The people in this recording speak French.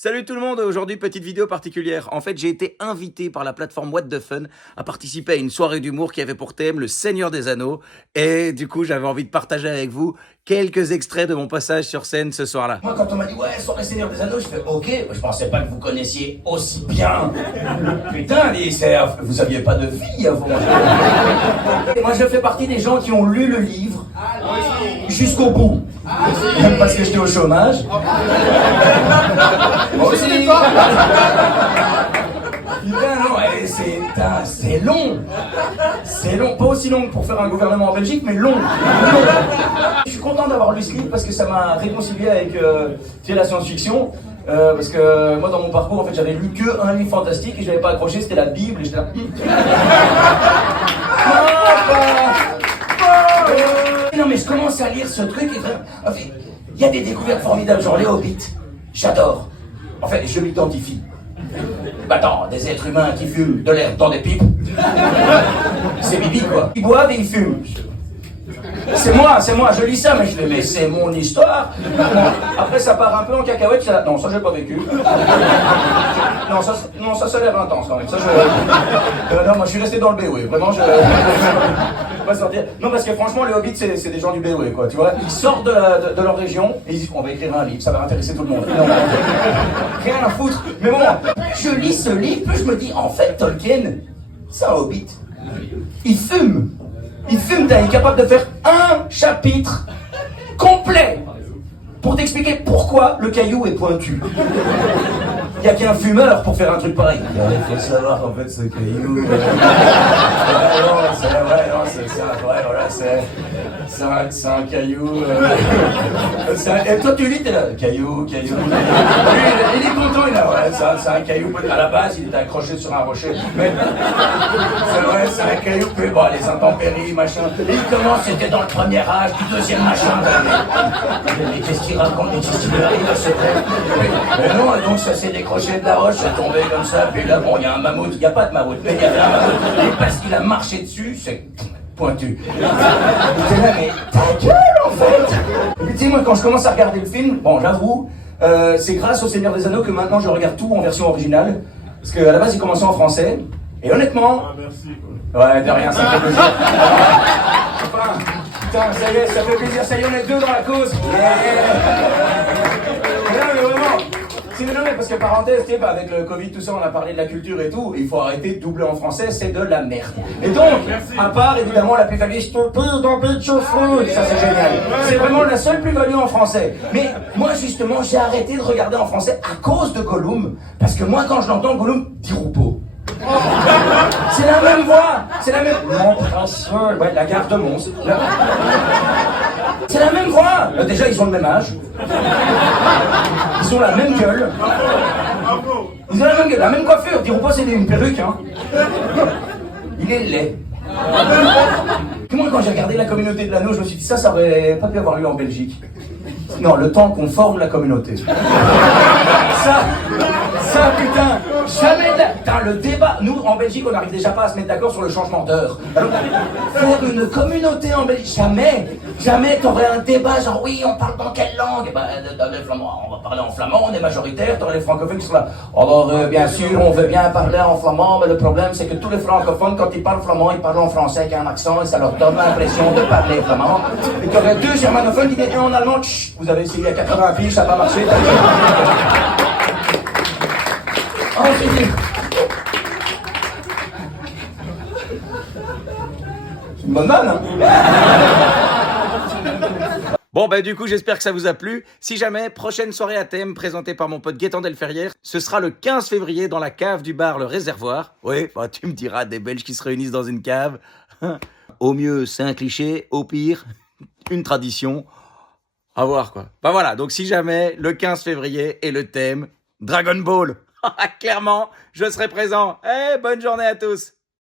Salut tout le monde, aujourd'hui petite vidéo particulière. En fait j'ai été invité par la plateforme What the Fun à participer à une soirée d'humour qui avait pour thème le Seigneur des Anneaux. Et du coup j'avais envie de partager avec vous quelques extraits de mon passage sur scène ce soir-là. Moi quand on m'a dit ouais soirée Seigneur des Anneaux, je fais ok, je pensais pas que vous connaissiez aussi bien. Putain, vous aviez pas de vie avant. Et moi je fais partie des gens qui ont lu le livre jusqu'au bout. Même parce que j'étais au chômage. Moi aussi. Putain, non, c'est long. C'est long, pas aussi long que pour faire un gouvernement en Belgique, mais long. Je suis content d'avoir lu ce livre parce que ça m'a réconcilié avec la science-fiction. Parce que moi, dans mon parcours, en fait, j'avais lu que un livre fantastique et je n'avais pas accroché, c'était la Bible. Et j'étais là. Non, mais je commence à lire ce truc et vraiment. En fait, il y a des découvertes formidables, genre les hobbits. J'adore. En fait, je m'identifie. Bah attends, des êtres humains qui fument de l'air dans des pipes. C'est Bibi, quoi. Ils boivent et ils fument. C'est moi, je lis ça, mais je fais, mais c'est mon histoire. Bon, après, ça part un peu en cacahuète, ça... Non, ça, j'ai pas vécu. Non, ça a l'air intense, quand même. Ça, non, moi, je suis resté dans le BOE. Vraiment, je... pas sortir. Non, parce que franchement, les hobbits, c'est des gens du BOE, quoi, tu vois. Ils sortent de leur région, et ils disent, on va écrire un livre, ça va intéresser tout le monde. Non, rien à foutre. Mais bon, je lis ce livre, puis je me dis, en fait, Tolkien, c'est un hobbit. Il fume. Il est capable de faire un chapitre complet pour t'expliquer pourquoi le caillou est pointu. Il n'y a qu'un fumeur pour faire un truc pareil. Il faut savoir qu'en fait ce caillou... c'est un caillou... Et toi tu lis, t'es là, caillou... Lui, il est content, il a... Ouais, c'est un caillou... À la base, il était accroché sur un rocher. Mais... C'est vrai, c'est un caillou... Puis bon, les intempéries, machin... Et il commence, c'était dans le premier âge, du deuxième machin... Mais qu'est-ce qu'il raconte? Mais qu'est-ce qu'il lui arrive à ce frère? Mais non, et donc ça s'est décroché de la roche, c'est tombé comme ça, puis là, bon, il y a un mammouth, il n'y a pas de mammouth, mais il y avait un mammouth, et parce qu'il a marché dessus, c'est pointu. J'étais là, mais ta gueule, en fait! Et puis tu sais, moi, quand je commence à regarder le film, bon, j'avoue, c'est grâce au Seigneur des Anneaux que maintenant je regarde tout en version originale, parce qu'à la base, il commençait en français, et honnêtement... Ah, merci, quoi. Ouais, de rien, ça me fait plaisir. Enfin, putain, ça y est, ça fait plaisir, ça y est, on est deux dans la cause. Non, mais vraiment, mais parce que parenthèse, tu sais, avec le Covid, tout ça, on a parlé de la culture et tout, il faut arrêter de doubler en français, c'est de la merde. Et donc, à part évidemment la plus-value, ça c'est génial. C'est vraiment la seule plus-value en français. Mais moi, justement, j'ai arrêté de regarder en français à cause de Gollum, parce que moi, quand je l'entends, Gollum dit Roupeau. C'est la même voix, c'est la même... Mon prince, ouais, la gare de Mons. C'est la même voix. Déjà, ils ont le même âge. Ils ont la même gueule. Ils ont la même gueule, la même coiffure. Diront pas c'est une perruque, hein. Il est laid. Puis moi, quand j'ai regardé La Communauté de l'Anneau, je me suis dit ça aurait pas pu avoir lieu en Belgique. Non, le temps qu'on forme la communauté. Ça, putain, jamais dans le débat. Nous, en Belgique, on n'arrive déjà pas à se mettre d'accord sur le changement d'heure. Alors, faire une communauté en Belgique, jamais t'aurais un débat genre oui, on parle dans quelle langue? Bah, les Flamands, on va parler en flamand, on est majoritaire, t'aurais les francophones qui sont là. Alors, bien sûr, on veut bien parler en flamand, mais le problème, c'est que tous les francophones, quand ils parlent flamand, ils parlent en français avec un accent et ça leur donne l'impression de parler flamand. Et t'aurais deux germanophones qui disaient en allemand, chut, vous avez essayé à 80 piges, ça n'a pas marché. Oh, c'est une bonne vanne, hein. Bon bah du coup j'espère que ça vous a plu. Si jamais, prochaine soirée à thème présentée par mon pote Gaëtan Delferrière, ce sera le 15 février dans la cave du bar Le Réservoir. Oui, bah, tu me diras, des Belges qui se réunissent dans une cave. Au mieux c'est un cliché, au pire une tradition. À voir quoi. Bah voilà, donc si jamais le 15 février est le thème Dragon Ball, clairement je serai présent. Bonne journée à tous.